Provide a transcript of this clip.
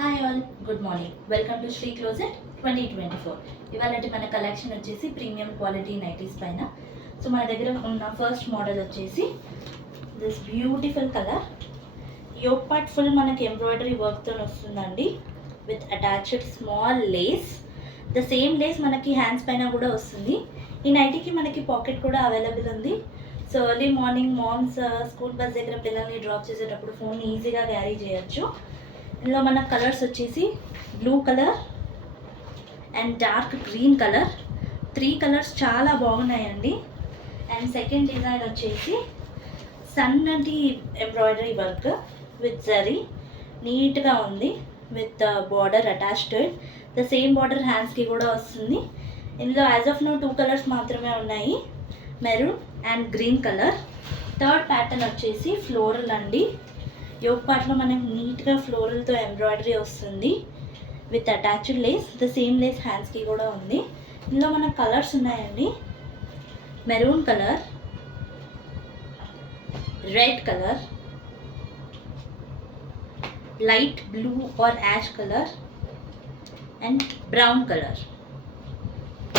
Hi all, good morning. Welcome to Shri Closet 2024. ఇవాళ మన collection వచ్చేసి ప్రీమియం క్వాలిటీ నైటీస్ పైన. సో మన దగ్గర ఉన్న ఫస్ట్ మోడల్ వచ్చేసి this beautiful colour. Yoke part full మనకి ఎంబ్రాయిడరీ వర్క్తో వస్తుందండి, with attached small lace. The same lace మనకి హ్యాండ్స్ పైన కూడా వస్తుంది. ఈ నైటీకి మనకి పాకెట్ కూడా అవైలబుల్ ఉంది. So early morning moms school bus దగ్గర పిల్లల్ని డ్రాప్ చేసేటప్పుడు ఫోన్ ఈజీగా క్యారీ చేయొచ్చు. ఇందులో మన కలర్స్ వచ్చేసి blue colour and dark green colour. 3 colours చాలా బాగున్నాయండి. అండ్ సెకండ్ డిజైన్ వచ్చేసి సన్నటి ఎంబ్రాయిడరీ వర్క్ విత్ జరీ, నీట్గా ఉంది, with border attached. The same border హ్యాండ్స్కి కూడా వస్తుంది. ఇందులో యాజ్ ఆఫ్ నో 2 కలర్స్ మాత్రమే ఉన్నాయి, maroon and green colour. Third pattern వచ్చేసి ఫ్లోరల్ అండి. యోక్ పార్ట్లో మనకి నీట్గా ఫ్లోరల్తో ఎంబ్రాయిడరీ వస్తుంది with attached lace. The same lace హ్యాండ్స్కి కూడా ఉంది. ఇందులో మనకు కలర్స్ ఉన్నాయండి, maroon colour, red colour, light blue or ash colour and brown colour.